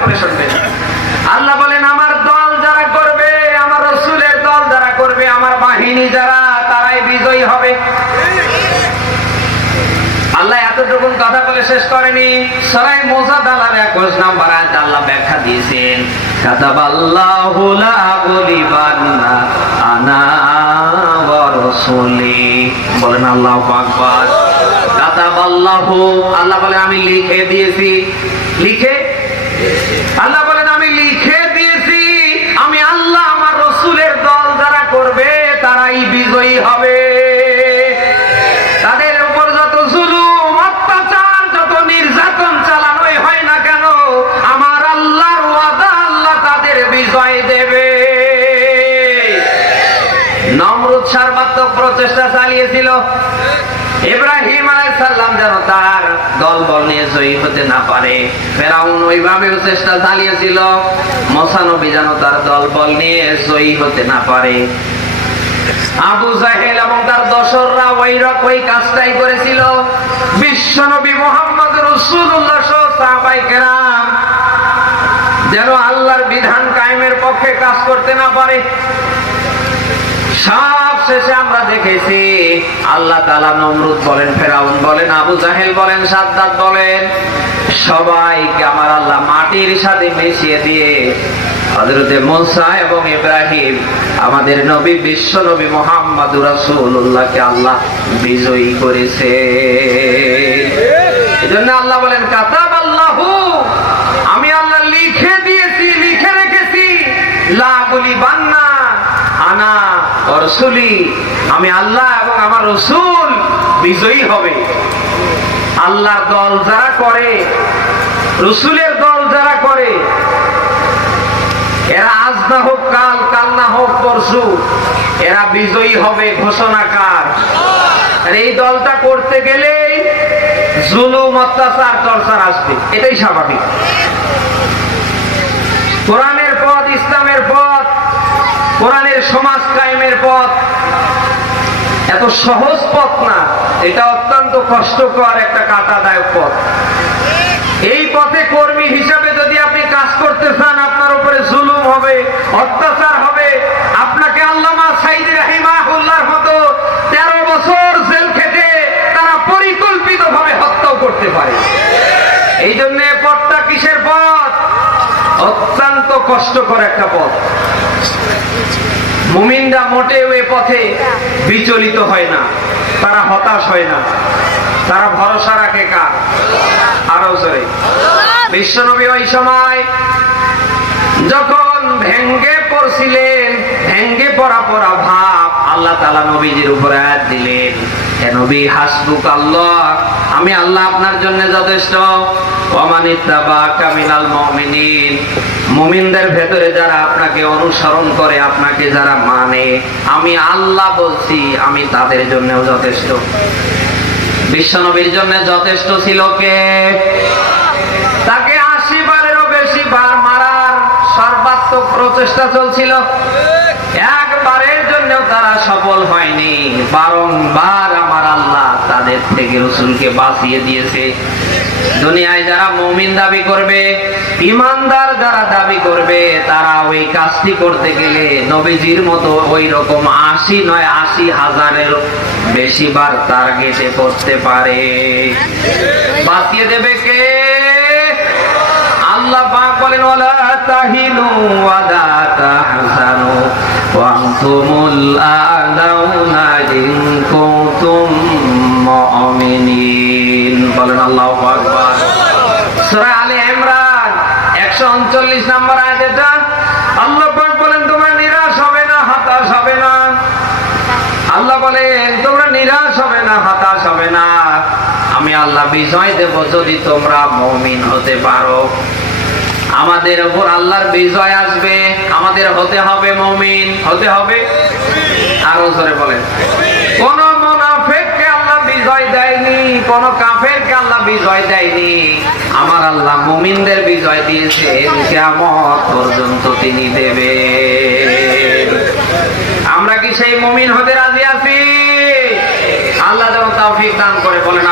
করে শুনবেন। আল্লাহ বলেন, আমার দল যারা করবে, আমার রসুলের দল যারা করবে, আমার বাহিনী যারা, তারাই বিজয়ী হবে। আল্লাহ এতটুকুন কথা বলে শেষ করেনি। সরাই মোজা দালার একুশ নাম্বার আয়াত আল্লাহ ব্যাখ্যা দিয়েছেন কাতাবাল্লাহু লা গুলিবান্না আনা ওয়া রাসূলি। বলেন, আল্লাহু আকবার। আল্লাহ বলে আমি লিখে দিয়েছি। লিখে? আল্লাহ বলেন, আমি লিখে দিয়েছি। আমি আল্লাহ, আমার রসুলের দল যারা করবে, তারাই বিজয়ী হবে। তাদের উপর যত জুলুম, অত্যাচার, যত নির্যাতন চালানোই হয় না কেন, আমার আল্লাহর আল্লাহ তাদের বিজয় দেবে। নমরুদ সর্বাত্মক প্রচেষ্টা চালিয়েছিল। ইব্রাহিম আলাইসাল্লাম যেন তার দল বল নিয়ে জয়ী হতে না পারে। ফেরাউন ওইভাবেও চেষ্টা চালিয়েছিল। মোসানবী যেন তার দল বল নিয়ে জয়ী হতে না পারে। আবু জাহেল এবং তার দশররা ওই ওই কাজটাই করেছিল। বিশ্বনবী মোহাম্মদ রসুল্লাহ সহ সাহাবাই কেরাম যেন আল্লাহর বিধান কায়েমের পক্ষে কাজ করতে না পারে। সব শেষে আমরা দেখেছি, আল্লাহ তালা নমরুদ বলেন, ফেরাউন বলেন, আবু জাহেল বলেন, সাদ্দাত বলেন, সবাইকে আমার আল্লাহ মাটির সাথে মিশিয়ে দিয়ে এবং ইব্রাহিম, আমাদের নবী, বিশ্ব নবী মোহাম্মদ রাসূলুল্লাহকে আল্লাহ বিজয়ী করেছে। এজন্য আল্লাহ বলেন কাতাব আল্লাহু আমি আল্লাহ লিখে দিয়েছি, লিখে রেখেছি, লা বলি বান্না আনা রসুলি আমি আল্লাহ এবং আমার রসুল বিজয়ী হবে। আল্লাহর দল যারা করে, রসুলের দল যারা করে, এরা আজ না হোক কাল কাল না হোক পরশু, এরা বিজয়ী হবে ঘোষণাকার। আর এই দলটা করতে গেলে জুলুম, অত্যাচার চর্চার আসবে। এটাই স্বাভাবিক। পথ কোরআনের সমাজ কায়েমের পথ। এত সহজ পথ না, এটা অত্যন্ত কষ্টকর একটা কাটাদায়ক পথ। এই পথে কর্মী হিসাবে যদি আপনি কাজ করতে চান, আপনার উপরে জুলুম হবে, অত্যাচার হবে। আপনাকে আল্লামা সাইদ রাহিমাহুল্লাহর মতো তেরো বছর জেল খেটে তারা পরিকল্পিত ভাবে হত্যাও করতে পারে। এই জন্য পথটা কিসের পথ? অত্যন্ত কষ্টকর একটা পথ। মুমিনরা মোটেও এ পথে বিচলিত হয় না, তারা হতাশ হয় না। তারা ভরসা রাখে কার? আরও জোরে। বিশ্বনবী ওই সময় যখন ভেঙ্গে পড়ছিলেন, ভেঙ্গে পড়া পড়া ভাব আল্লাহ তালা নবীজির উপরে আয়াত দিলেন আমি আল্লাহ আপনার জন্য যথেষ্ট। মুমিনদের ভেতরে যারা আপনাকে অনুসরণ করে, আপনাকে যারা মানে আমি আল্লাহ বলছি, আমি তাদের জন্যও যথেষ্ট। বিশ্বনবীর জন্য যথেষ্ট ছিল কে? তাকে আশি বারেরও বেশি বার মারার সর্বাত্মক প্রচেষ্টা চলছিল। একবারের জন্য তারা সফল হয়নি। বারংবার আমার আল্লাহ তাদের থেকে রসুলকে বাঁচিয়ে দিয়েছে। দুনিয়ায় যারা মমিন দাবি করবে ইমানদার যারা দাবি করবে, তারা ওই কাজটি করতে গেলে নবীজির মতো ওই রকম আশি নয়, আশি হাজারের বেশি বার টার্গেটে পড়তে পারে। বাঁচিয়ে দেবে কে? আল্লাহ পাক বলেন তাহিনু ওয়ালা তাহজানু, ওয়া বলেন আল্লাহু 139 নম্বর তোমরা নিরাশ হবে না হবে না। আল্লাহ নিরাশ হবে না হবে না। আমি আল্লাহ বিজয় দেব যদি তোমরা মমিন হতে পারো। আমাদের উপর আল্লাহর বিজয় আসবে। আমাদের হতে হবে মমিন। হতে হবে? আরও জোরে বলেন। আমার আল্লাহ মুমিনদের বিজয় দিয়েছেন কেমন পর্যন্ত তিনি দেবে আমরা কি সেই মুমিন হতে রাজি আছি? আল্লাহ যেমন তাও দান করে, বলেন